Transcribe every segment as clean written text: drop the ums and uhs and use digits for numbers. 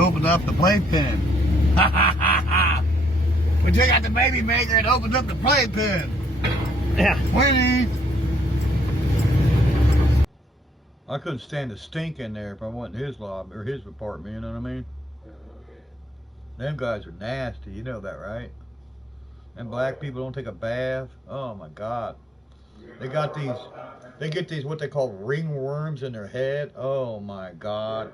opened up the playpen. We took out the baby maker and opened up the playpen. Yeah. Winnie. I couldn't stand the stink in there if I went in his lobby or his apartment, you know what I mean? Them guys are nasty, you know that, right? And black people don't take a bath. Oh my God. They get these what they call ringworms in their head. Oh my God.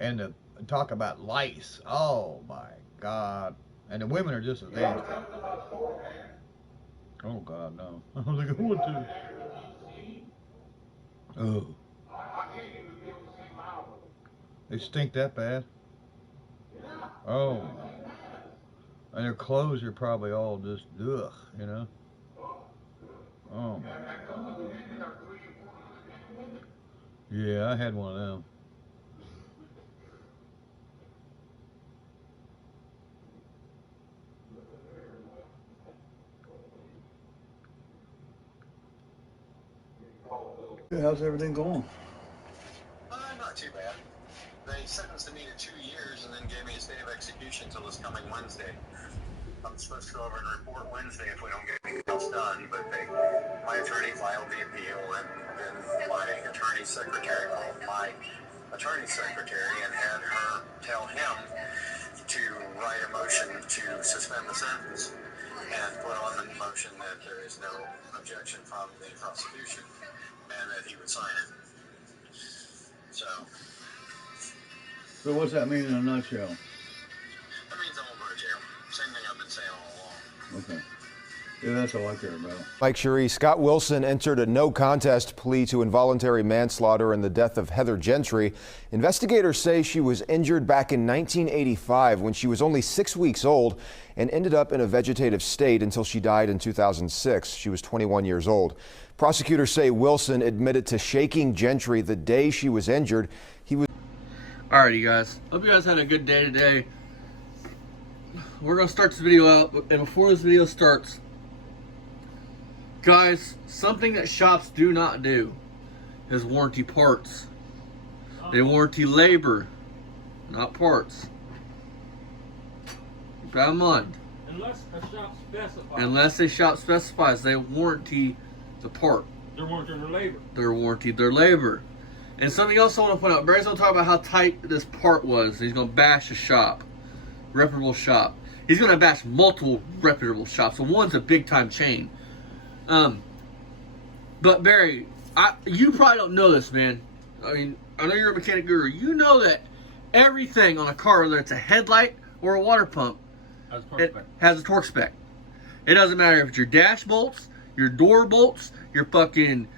And talk about lice. Oh my God. And the women are just as dangerous. Oh God, no. I was like, what the? Oh. They stink that bad. Oh. And their clothes are probably all just ugh, you know. Oh my God. Yeah, I had one of them. How's everything going? Not too bad. They sentenced me to 2 years and then gave me a state of execution until this coming Wednesday. I'm supposed to go over and report Wednesday if we don't get anything else done, but my attorney filed the appeal, and then my attorney's secretary called my attorney's secretary and had her tell him to write a motion to suspend the sentence and put on the motion that there is no objection from the prosecution and that he would sign it. So what's that mean in a nutshell? That means I won't go to jail. Same thing I've been saying all along. Okay. Yeah, that's all I care about. Mike Cherie, Scott Wilson entered a no contest plea to involuntary manslaughter in the death of Heather Gentry. Investigators say she was injured back in 1985 when she was only 6 weeks old and ended up in a vegetative state until she died in 2006. She was 21 years old. Prosecutors say Wilson admitted to shaking Gentry the day she was injured. Alright, you guys. Hope you guys had a good day today. We're going to start this video out, and before this video starts, guys, something that shops do not do is warranty parts. They warranty labor, not parts. Keep that in mind. Unless a shop specifies. Unless a shop specifies, they warranty the part. They're warranting their labor. They're warranted their labor. And something else I want to point out, Barry's going to talk about how tight this part was. He's going to bash a shop, reputable shop. He's going to bash multiple reputable shops. So one's a big time chain. But Barry, you probably don't know this, man. I mean, I know you're a mechanic guru. You know that everything on a car, whether it's a headlight or a water pump, has a torque spec. It doesn't matter if it's your dash bolts, your door bolts, your fucking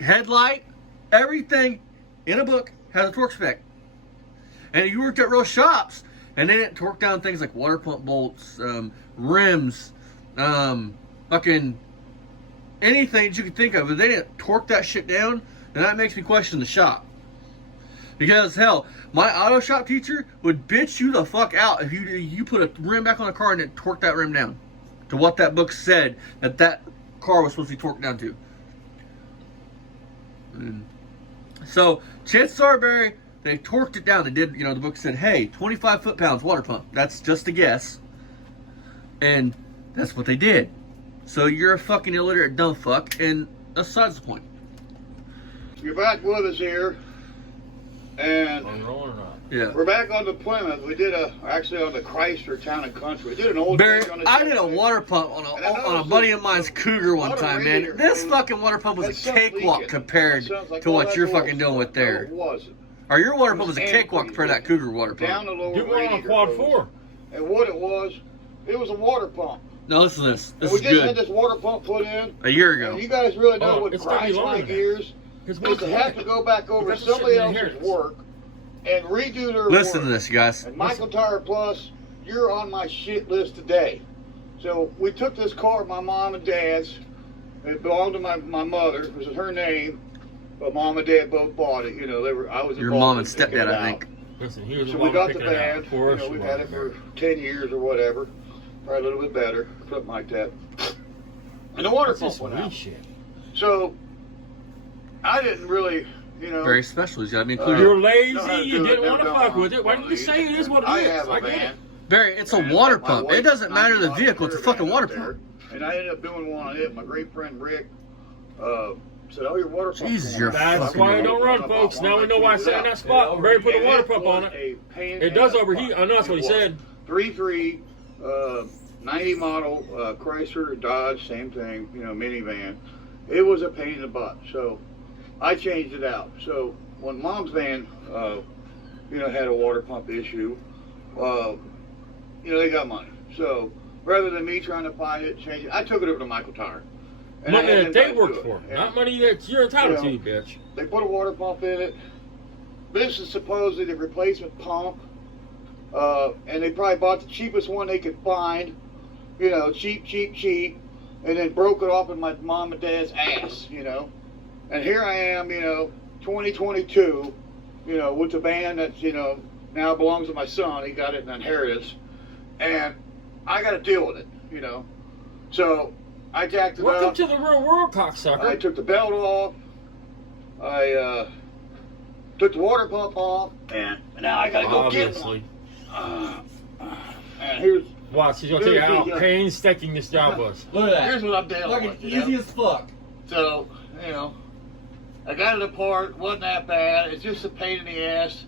headlight. Everything in a book has a torque spec. And you worked at real shops, and they didn't torque down things like water pump bolts, rims, fucking anything that you could think of. If they didn't torque that shit down, then that makes me question the shop. Because hell, my auto shop teacher would bitch you the fuck out if you put a rim back on a car and then torque that rim down to what that book said that car was supposed to be torqued down to. So chances are, Barry, they torqued it down. They did, the book said, hey, 25 foot-pounds water pump. That's just a guess. And that's what they did. So you're a fucking illiterate dumb fuck, and that's besides the point. You're back with us here, and Yeah. we're back on the Plymouth. We did actually on the Chrysler Town and Country. We did an old Barry, on the I did a water pump on a buddy of mine's Cougar one time, man. This fucking water pump was a cakewalk compared to what you're fucking doing with there. It wasn't. Or your water pump was a cakewalk compared to that Cougar water Down pump. the lower Get one on a radiator quad hose. 4. And what it was a water pump. No, listen to this. This And we is just had good. this water pump put in. A year And ago. you guys really know Oh, what it's gonna be grinds longer my than that. gears is to have to go back over That's what somebody shit in else's inheritance. work and redo their Listen work. to this, you guys. And Michael Tire Plus, you're on my shit list today. So we took this car, my mom and dad's. It belonged to my mother. This is her name. But mom and dad both bought it. I was Your involved mom in and picking stepdad, it I out. think. Listen, he was So the we one got the picking it out van. for us. We've had it for 10 years or whatever. Probably a little bit better. Something like that. And the water That's pump just went out. shit. So I didn't really you know. Very special. He's got to be included. You're lazy. Know how to You do it, didn't never want to gone fuck with it. Why on didn't you these. say it is what it I is? have a I get it. van. Barry, it's a And water my pump. wife It doesn't matter the 90 vehicle. It's a caravan fucking water up there, pump. And I ended up doing one on it. My great friend Rick said, "Oh, your water pump." Jesus, you're That's fucking why I right. don't run, folks. Now we know why I sat in that spot. Barry put a water pump on it. It does overheat. I know that's what he said. 3.3, 90 model Chrysler, Dodge, same thing, you know, minivan. It was a pain in the butt, so I changed it out. So when Mom's van, you know, had a water pump issue, you know, they got money. So rather than me trying to find it, change it, I took it over to Michael Tire. And I Money had that them they guys worked do it. for, And not money that you're entitled to, You you bitch. They put a water pump in it. This is supposedly the replacement pump. And they probably bought the cheapest one they could find, you know, cheap, and then broke it off in my mom and dad's ass, you know. And here I am, you know, 2022, you know, with the van that, you know, now belongs to my son. He got it in inheritance. And I got to deal with it, you know. So I jacked it Welcome up. to the real world, I cocksucker. took the belt off. I took the water pump off. And now I got to go get Obviously. one. And here's Watch, he's gonna tell you how painstaking this job was. Look at here's that. what I'm dealing Fucking with. You easy know? as fuck. So, you know, I got it apart. Wasn't that bad. It's just a pain in the ass.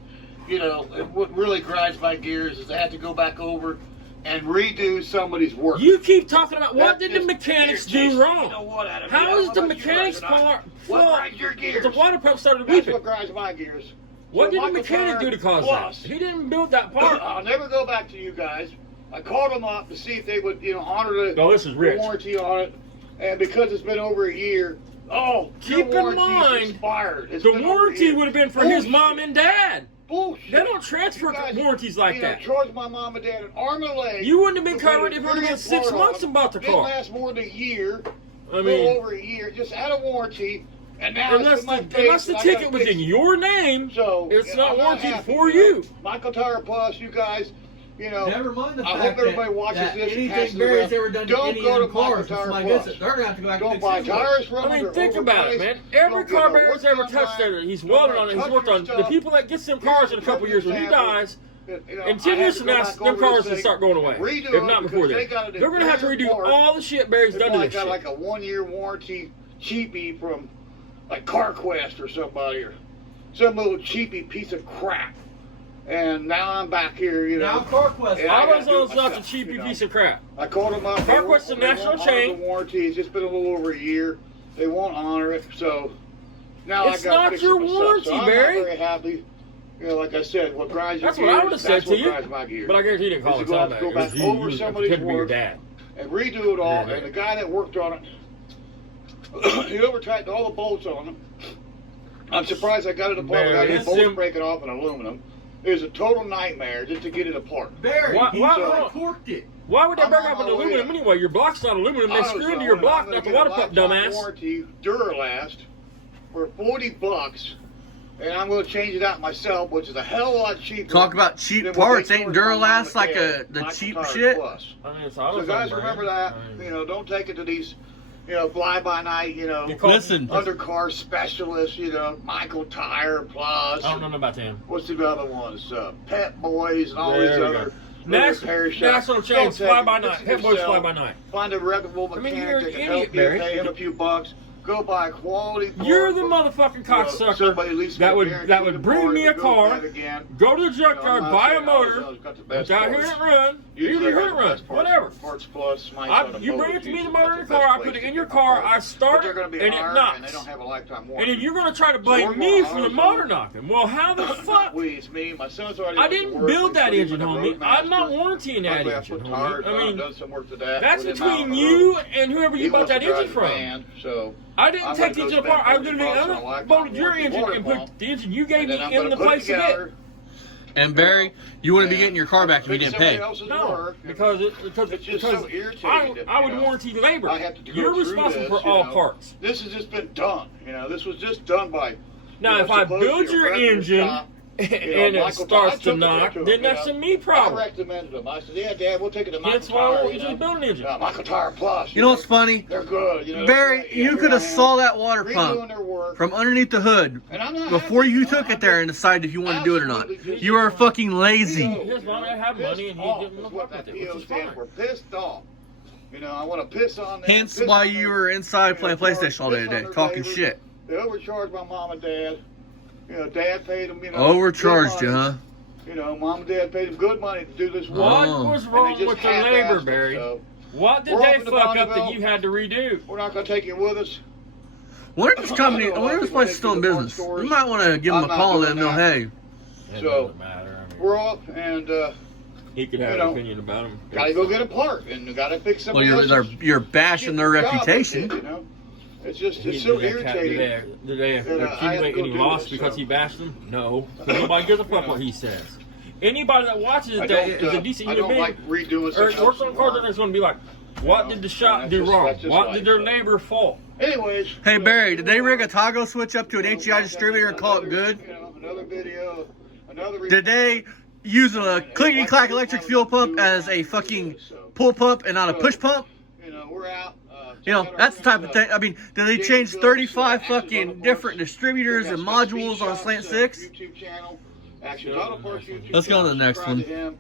You know, what really grinds my gears is I have to go back over and redo somebody's work. You keep talking about what That did the just mechanics irritates do the wrong? what out of me. I How don't is know the about you mechanics guys, but part? What Well, grinds your gears? the water pump started That's beeping. what grinds my gears. What So did the Michael mechanic Tire do to cause plus, that? He didn't build that part. I'll never go back to you guys. I called them up to see if they would, you know, honor the No, this is rich. warranty on it. And because it's been over a year, Keep your in warranty's mind, expired. It's The been over a warranty year. would have been for his Bullshit. mom and dad. Bullshit. They don't transfer You guys, warranties like you know, that. charge my mom and dad an arm and a leg. You wouldn't have been to put covered a if it would have been period 6 part months on. about the Didn't car. last more than a year. I A mean, little over a year, just out of warranty. And now unless it's in my the, face unless the and I gotta ticket was fix in it. your name, So it's you know, not I'm warranted happy, for know. you. Michael Tire Plus, you guys, you know. Never mind the I fact hope everybody that, watches that this and passes anything it Barry's around. ever done to Don't any go of to them cars, Michael if Tire somebody Plus. gets it, they're gonna have to go back Don't and buy fix it. tires from I them. mean, They're think about it, overpriced. man. Every Don't get car no Barry's work ever done touched right. there, he's Don't welded on it, he's touch worked your on. The stuff. people that get some Here's cars in a the couple years when he example. dies, You know, in 10 I had years to from go now, back them over cars this will thing start going away. and redo If it not because before they then. got it They're going to have to entire redo part. all the shit Barry's They done to probably this got shit. like a 1-year warranty cheapie from like CarQuest or somebody or some little cheapie piece of crap. And now I'm back here, you know. Now CarQuest. And I gotta do it AutoZone's not a myself, cheapy you know. piece of crap. I called them up. CarQuest's a national chain. The warranty. It's just been a little over a year. They won't honor it, so now It's I got not to fix your it myself. warranty, so I'm Barry. not very happy. You know, like I said, what grinds your That's what I gears, would have said that's to what you. grinds my gears. But I guarantee you didn't call Is and you tell him have that. to go It was back you, over you somebody's pretended to be your work. dad. And redo it all. Yeah. And the guy that worked on it, he over-tightened all the bolts on them. I'm surprised I got it apart Barry, without any it's bolts sim- breaking off in aluminum. It was a total nightmare just to get it apart. Barry, Why- he why- corked it. Why would they I'm break on up my into way aluminum up. anyway? Your block's not aluminum. They screw into your AutoZone, block, I'm not the gonna water get a pump, lifetime dumbass. warranty Duralast for $40, and I'm going to change it out myself, which is a hell of a lot cheaper. Talk about cheap than what parts. they Ain't charge my mom Duralast and like dad, the Michael cheap Tire shit? Plus. I mean, it's So AutoZone guys, brand. remember that. I mean, You know, don't take it to these, you know, fly-by-night, you know, Listen, undercar specialists, you know, Michael Tire Plus. I don't know nothing about them. What's the other ones? Pet Boys and all There these we other go. National chains, fly by night. Head boys fly by night. Find a reputable I mean, mechanic you're that an can idiot, help you, Barry. pay him a few bucks. Go buy a quality part. You're the from, motherfucking you know, cocksucker somebody at least that get would guaranteed bring part me a and go car, back again. go to the You know, junkyard, I'm not buy a saying motor, AutoZone's got the best down here parts. and run, Usually either got hit the and run, best parts. whatever. Parts Plus, mine's on the You bring motor. it to me the Usually motor got in the the car, best I put place it to in your get car, parts. I But start they're it, gonna and be it higher, knocks. and they don't have a lifetime And warranty. then you're going to try to So blame we're me going for the AutoZone. motor knocking. Well, how the fuck? We, it's me. My son's already I went to didn't work. build that He's engine, put in homie. the I'm not Roadmaster. warranting that Luckily, I engine, put homie. tires I on, mean, done some work to that. that's put him out on between the you road. and whoever He you bought wants to that drive engine the from. van, so I didn't I'm take the gonna engine go apart. I spend literally $50 on a lifetime unbolted your warranty engine water and put pump. the engine you gave And me then I'm in gonna the put it place to get. together. and Barry, you wouldn't be and getting your car back if you fix didn't somebody pay. else's No, work. because It's just so irritating that, I would you know, warranty labor. I have to go You're through responsible this, for you all know. parts. This has just been done. You know, this was just done by. Now, you know, if I supposedly build a your record engine shop and it Michael, starts I to took it knock, to him, then that's a me I problem. recommended them. I said, yeah, Dad, we'll take it to Michael That's why I Tire. won't use a building engine. Michael Tire Plus. You know what's funny? They're good. You know, Barry, you could have saw that water redoing pump their work. from underneath the hood And I'm not before happy, you know, took I'm it there and decided if you wanted to do it or not. You are fucking lazy. His mom had money and he didn't Is look what up that with it, PO which is stands fine. for. Pissed off. You know, I want to piss on them. Hence piss why on you their- were inside playing piss PlayStation all day on today, their talking neighbors. shit. They overcharged my mom and dad. You know, Dad paid them. You know, Overcharged good you, money. huh? You know, Mom and Dad paid them good money to do this work. What Oh. was And they wrong just with the half-assed labor, it, Barry? so What did We're they open to fuck up that Bonneville. you had to redo? we're not going to take you with us. Wonder if this company, I wonder if this place is still in business. We might want to give them a I'm not call and let them doing know, that. hey, It So, doesn't matter. I mean, We're off and he could have you an know, opinion about him. got to go get a part and got to fix well, somebody else's you're bashing their job they reputation. did, you know? It's just, it's so irritating. Did they that, I had to accumulate go any do loss this, because so. he bashed them? No. Nobody gives a fuck what he says. Anybody that watches I it don't, is a decent I human don't being like redoing or something works else on cars, and it's going to be like, what did the shop that's do just- wrong? that's just What life, did their so. neighbor fault? Anyways. Hey, so, Barry, did they rig a toggle switch up to an HEI distributor and call it good? You know, another video, another Did they use a clickety-clack electric fuel pump as a fucking pull pump and not a push pump? You know, we're out. You know, that's the type of thing. I mean, did they change 35 fucking different distributors and modules on a Slant 6? YouTube channel. Actions Auto Parts YouTube Let's go to the channel. next Subscribe one. to him.